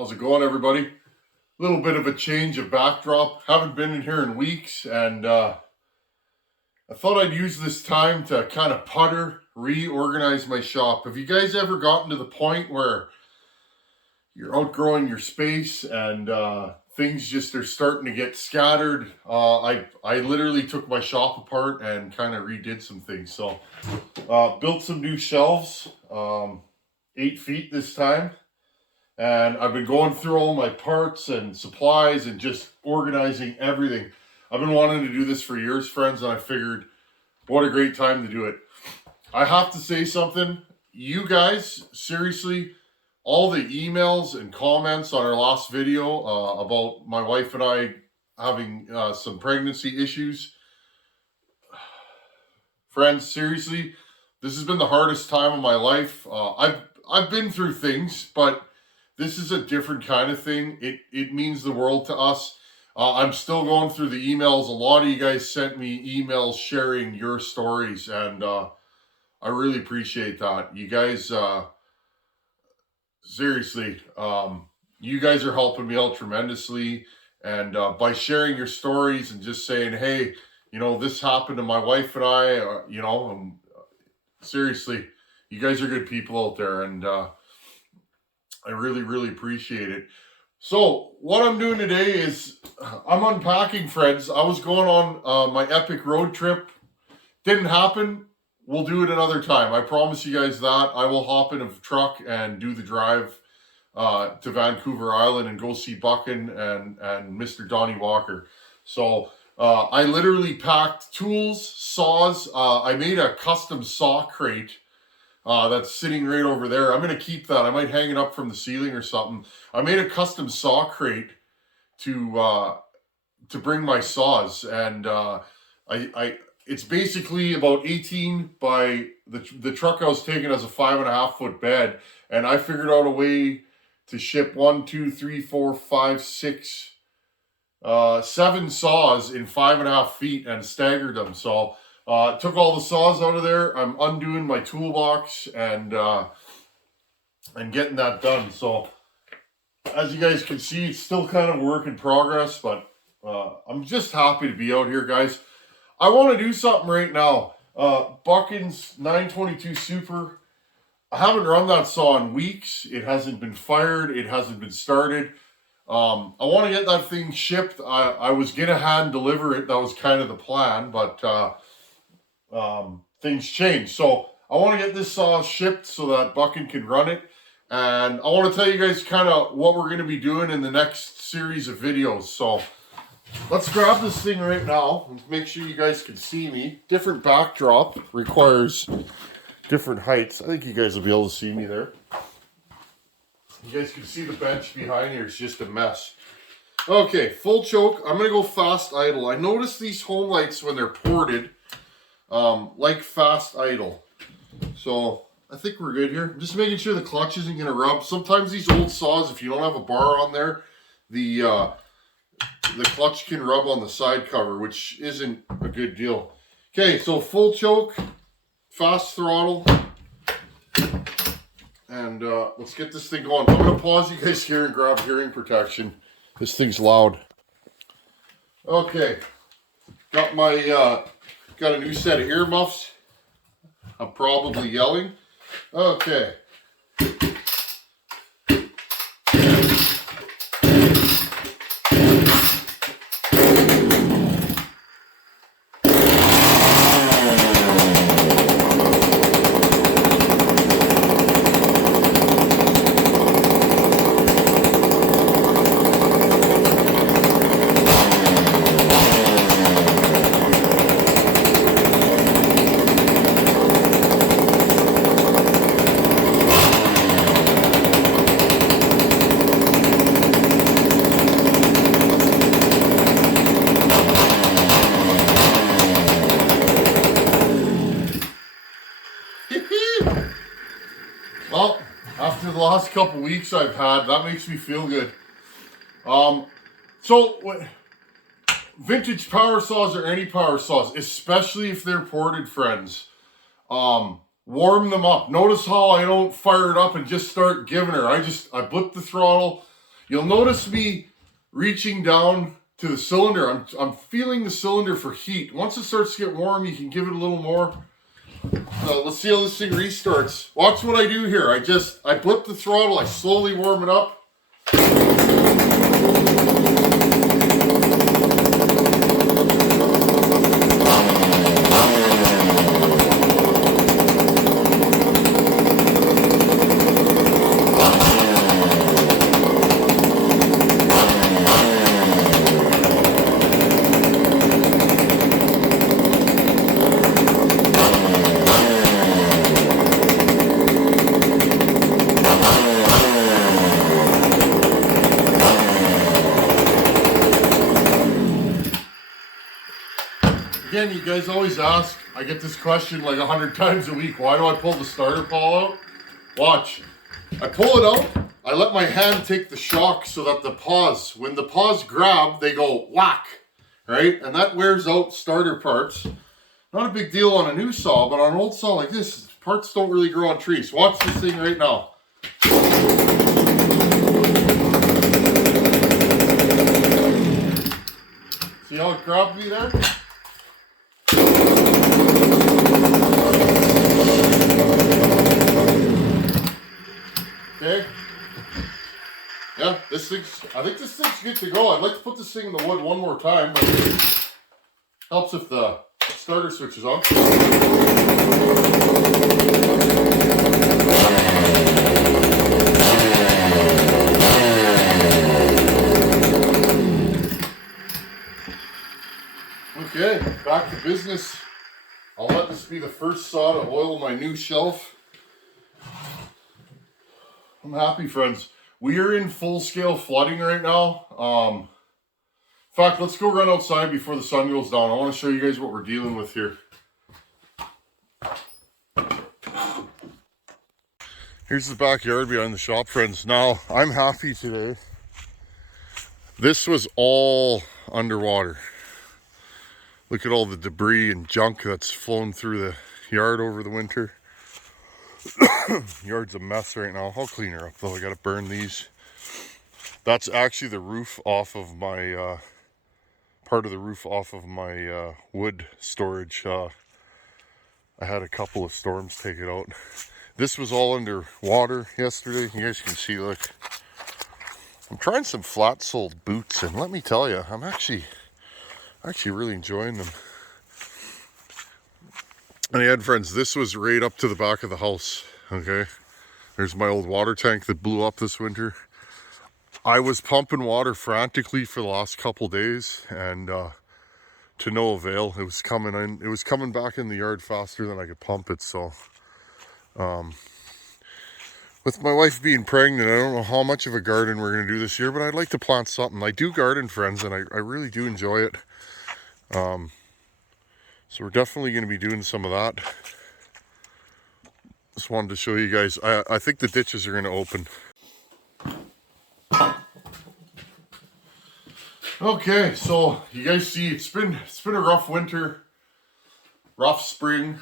How's it going, everybody? A little bit of a change of backdrop. Haven't been in here in weeks, and I thought I'd use this time to kind of reorganize my shop. Have you guys ever gotten to the point where you're outgrowing your space and things just are starting to get scattered? I literally took my shop apart and kind of redid some things. So built some new shelves, 8 feet this time. And I've been going through all my parts and supplies and just organizing everything. I've been wanting to do this for years, friends, and I figured what a great time to do it. I have to say something. You guys, seriously, all the emails and comments on our last video about my wife and I having some pregnancy issues. Friends, seriously, this has been the hardest time of my life. I've been through things, but this is a different kind of thing. It means the world to us. I'm still going through the emails. A lot of you guys sent me emails sharing your stories, and I really appreciate that. You guys, seriously, you guys are helping me out tremendously. And by sharing your stories and just saying, hey, this happened to my wife and I, seriously, you guys are good people out there, and I really, really appreciate it. So what I'm doing today is I'm unpacking, friends. I was going on my epic road trip. Didn't happen. We'll do it another time. I promise you guys that. I will hop in a truck and do the drive to Vancouver Island and go see Buckin and Mr. Donnie Walker. So I literally packed tools, saws. I made a custom saw crate. That's sitting right over there. I'm going to keep that. I might hang it up from the ceiling or something. I made a custom saw crate to bring my saws, and it's basically about 18 by the truck I was taking as a 5.5 foot bed, and I figured out a way to ship 1, 2, 3, 4, 5, 6, 7 saws in 5.5 feet and staggered them. So took all the saws out of there. I'm undoing my toolbox and getting that done. So as you guys can see, it's still kind of a work in progress, but I'm just happy to be out here, guys. I want to do something right now. Buckins 922 Super. I haven't run that saw in weeks. It hasn't been fired. It hasn't been started. I want to get that thing shipped. I was going to hand deliver it. That was kind of the plan, but things changed. So I want to get this saw shipped so that Buckin can run it. And I want to tell you guys kind of what we're going to be doing in the next series of videos. So let's grab this thing right now and make sure you guys can see me. Different backdrop requires different heights. I think you guys will be able to see me there. You guys can see the bench behind here. It's just a mess. Okay, full choke. I'm going to go fast idle. I noticed these home lights when they're ported like fast idle. So I think we're good here. I'm just making sure the clutch isn't going to rub. Sometimes these old saws, if you don't have a bar on there, the clutch can rub on the side cover, which isn't a good deal. Okay, so full choke, fast throttle, and let's get this thing going. I'm going to pause you guys here and grab hearing protection. This thing's loud. Okay, got my got a new set of earmuffs. I'm probably yelling. Okay. Well, after the last couple weeks I've had, that makes me feel good. So vintage power saws or any power saws, especially if they're ported, friends, warm them up. Notice how I don't fire it up and just start giving her. I blip the throttle. You'll notice me reaching down to the cylinder. I'm feeling the cylinder for heat. Once it starts to get warm, you can give it a little more. Let's see how this thing restarts. Watch what I do here. I blip the throttle, I slowly warm it up. Again, you guys always ask, I get this question like 100 times a week, why do I pull the starter pawl out? Watch. I pull it out, I let my hand take the shock so that when the paws grab, they go whack, right? And that wears out starter parts. Not a big deal on a new saw, but on an old saw like this, parts don't really grow on trees. Watch this thing right now. See how it grabbed me there? Okay. Yeah, I think this thing's good to go. I'd like to put this thing in the wood one more time, but it helps if the starter switch is on. Okay, back to business. I'll let this be the first saw to oil my new shelf. I'm happy, friends. We are in full-scale flooding right now. In fact, let's go run outside before the sun goes down. I want to show you guys what we're dealing with here. Here's the backyard behind the shop, friends. Now, I'm happy today. This was all underwater. Look at all the debris and junk that's flown through the yard over the winter. Yard's a mess right now. I'll clean her up though. I gotta burn these. That's actually the roof off of my part of the roof off of my wood storage. I had a couple of storms take it out. This was all under water yesterday. You guys can see, look. I'm trying some flat-soled boots, and let me tell you, I'm actually really enjoying them. And again, friends, this was right up to the back of the house, okay? There's my old water tank that blew up this winter. I was pumping water frantically for the last couple days, and to no avail. It was coming back in the yard faster than I could pump it, so with my wife being pregnant, I don't know how much of a garden we're going to do this year, but I'd like to plant something. I do garden, friends, and I really do enjoy it. So we're definitely going to be doing some of that. Just wanted to show you guys. I think the ditches are going to open. Okay, so you guys see it's been a rough winter, rough spring.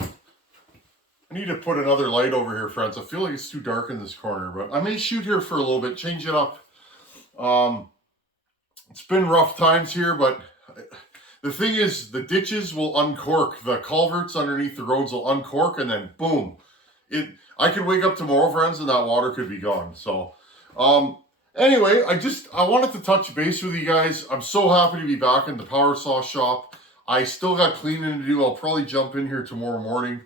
I need to put another light over here, friends. I feel like it's too dark in this corner, but I may shoot here for a little bit, change it up. It's been rough times here, but the thing is, the ditches will uncork. The culverts underneath the roads will uncork, and then boom. I could wake up tomorrow, friends, and that water could be gone. So, anyway, I wanted to touch base with you guys. I'm so happy to be back in the power saw shop. I still got cleaning to do. I'll probably jump in here tomorrow morning.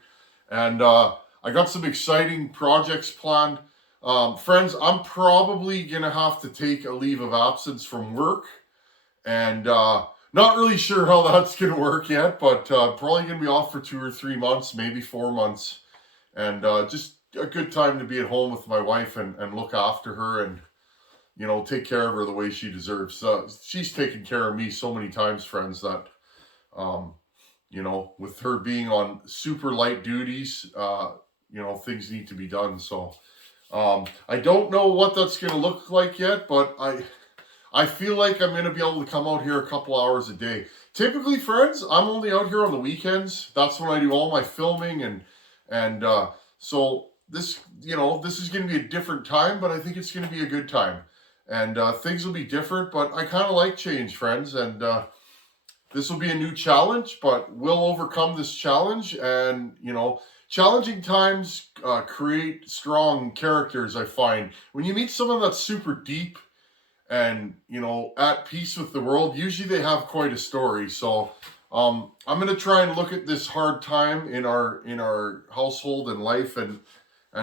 And I got some exciting projects planned. Friends, I'm probably going to have to take a leave of absence from work. And not really sure how that's going to work yet, but probably going to be off for 2 or 3 months, maybe 4 months. And just a good time to be at home with my wife and look after her and, you know, take care of her the way she deserves. She's taken care of me so many times, friends, that, you know, with her being on super light duties, you know, things need to be done. So I don't know what that's going to look like yet, but I feel like I'm going to be able to come out here a couple hours a day. Typically, friends, I'm only out here on the weekends. That's when I do all my filming, and so this, you know, this is going to be a different time, but I think it's going to be a good time. and things will be different, but I kind of like change, friends, and this will be a new challenge, but we'll overcome this challenge. And, challenging times create strong characters, I find. When you meet someone that's super deep and, at peace with the world, usually they have quite a story. So I'm going to try and look at this hard time in our household and life, and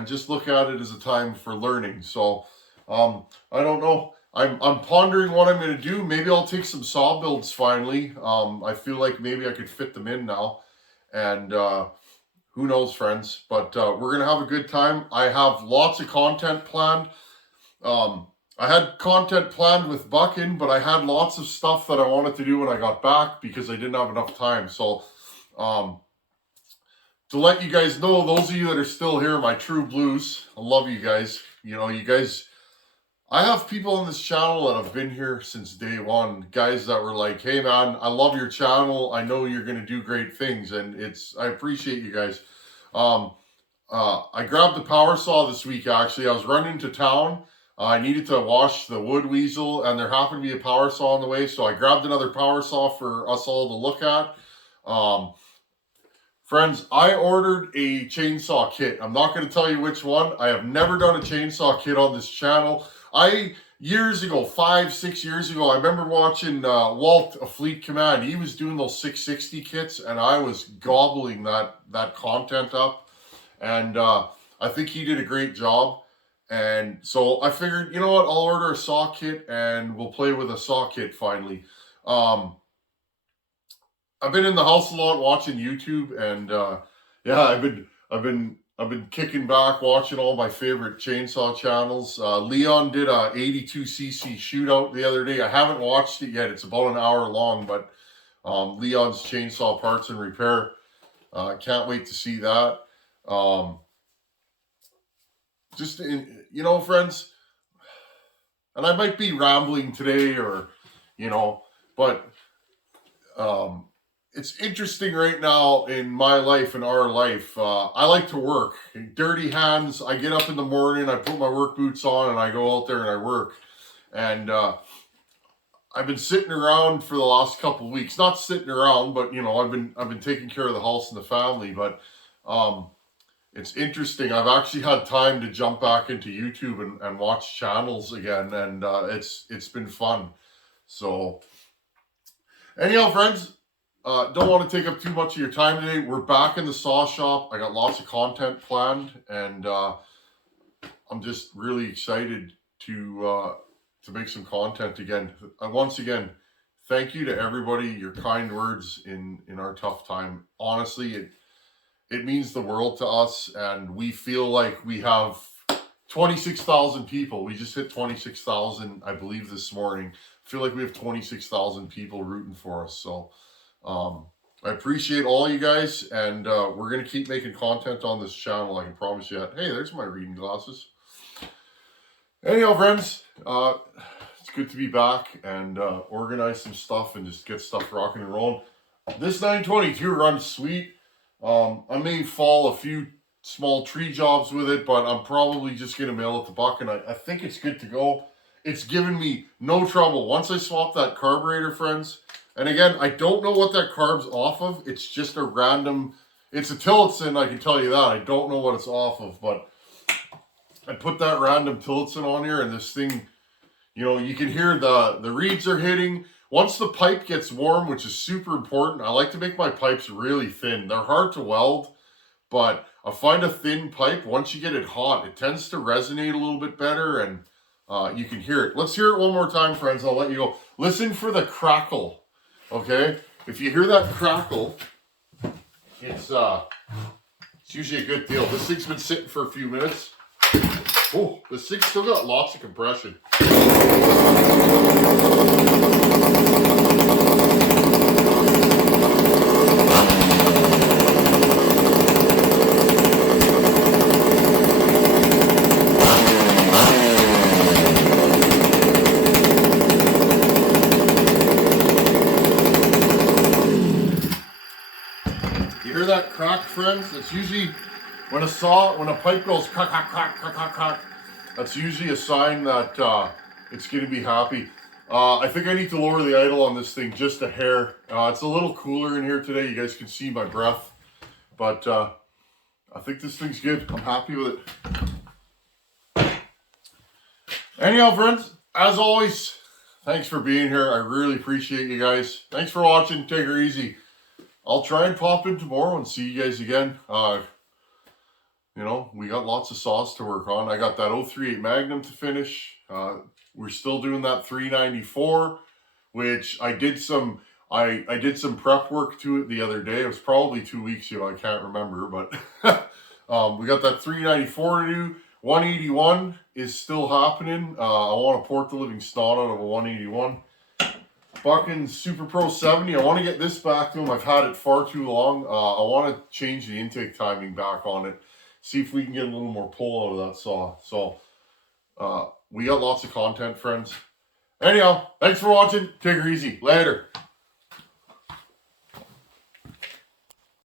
just look at it as a time for learning. So I don't know. I'm pondering what I'm going to do. Maybe I'll take some saw builds finally. I feel like maybe I could fit them in now. And who knows, friends. But we're going to have a good time. I have lots of content planned. I had content planned with Buckin, but I had lots of stuff that I wanted to do when I got back because I didn't have enough time. So to let you guys know, those of you that are still here, my true blues, I love you guys. You guys... I have people on this channel that have been here since day one. Guys that were like, hey man, I love your channel. I know you're going to do great things. And I appreciate you guys. I grabbed the power saw this week, actually. I was running to town. I needed to wash the wood weasel, and there happened to be a power saw on the way. So I grabbed another power saw for us all to look at. Friends, I ordered a chainsaw kit. I'm not going to tell you which one. I have never done a chainsaw kit on this channel. Years ago, 5-6 years ago, I remember watching Walt, A Fleet Command. He was doing those 660 kits, and I was gobbling that content up. And I think he did a great job. And so I figured, you know what, I'll order a saw kit, and we'll play with a saw kit finally. I've been in the house a lot watching YouTube, and I've been kicking back watching all my favorite chainsaw channels. Leon did a 82cc shootout the other day. I haven't watched it yet. It's about an hour long, but Leon's Chainsaw Parts and Repair. Can't wait to see that. Friends, and I might be rambling today, or, but it's interesting right now in my life and our life. I like to work. Dirty hands. I get up in the morning, I put my work boots on, and I go out there and I work. And I've been sitting around for the last couple of weeks. Not sitting around, but I've been taking care of the house and the family. But it's interesting. I've actually had time to jump back into YouTube and watch channels again, and it's been fun. So anyhow, friends. Don't want to take up too much of your time today. We're back in the saw shop. I got lots of content planned, and I'm just really excited to make some content again. Once again, thank you to everybody. Your kind words in our tough time. Honestly, it means the world to us, and we feel like we have 26,000 people. We just hit 26,000, I believe, this morning. I feel like we have 26,000 people rooting for us. So I appreciate all you guys, and we're going to keep making content on this channel. I can promise you that. Hey, there's my reading glasses. Anyhow, friends, it's good to be back and organize some stuff and just get stuff rocking and rolling. This 922 runs sweet. I may fall a few small tree jobs with it, but I'm probably just going to mail it to Buckin. I think it's good to go. It's given me no trouble. Once I swap that carburetor, friends, and again, I don't know what that carb's off of. It's just a random, it's a Tillotson, I can tell you that. I don't know what it's off of, but I put that random Tillotson on here, and this thing, you can hear the reeds are hitting. Once the pipe gets warm, which is super important, I like to make my pipes really thin. They're hard to weld, but I find a thin pipe, once you get it hot, it tends to resonate a little bit better, and you can hear it. Let's hear it one more time, friends. I'll let you go. Listen for the crackle. Okay, if you hear that crackle, it's usually a good deal. This thing's been sitting for a few minutes. Oh, this thing's still got lots of compression. That crack, friends, it's usually when a pipe goes crack, crack, crack, crack, crack, crack, that's usually a sign that it's going to be happy. I think I need to lower the idle on this thing just a hair. It's a little cooler in here today. You guys can see my breath. But I think this thing's good. I'm happy with it. Anyhow, friends, as always, thanks for being here. I really appreciate you guys. Thanks for watching. Take her easy. I'll try and pop in tomorrow and see you guys again. You know, we got lots of saws to work on. I got that 038 Magnum to finish. We're still doing that 394, which I did some prep work to it the other day. It was probably 2 weeks ago. I can't remember, but we got that 394 to do. 181 is still happening. I want to port the living snot out of a 181. Buckins Super Pro 70. I want to get this back to him. I've had it far too long. I want to change the intake timing back on it. See if we can get a little more pull out of that saw. So we got lots of content, friends. Anyhow, thanks for watching. Take her easy. Later.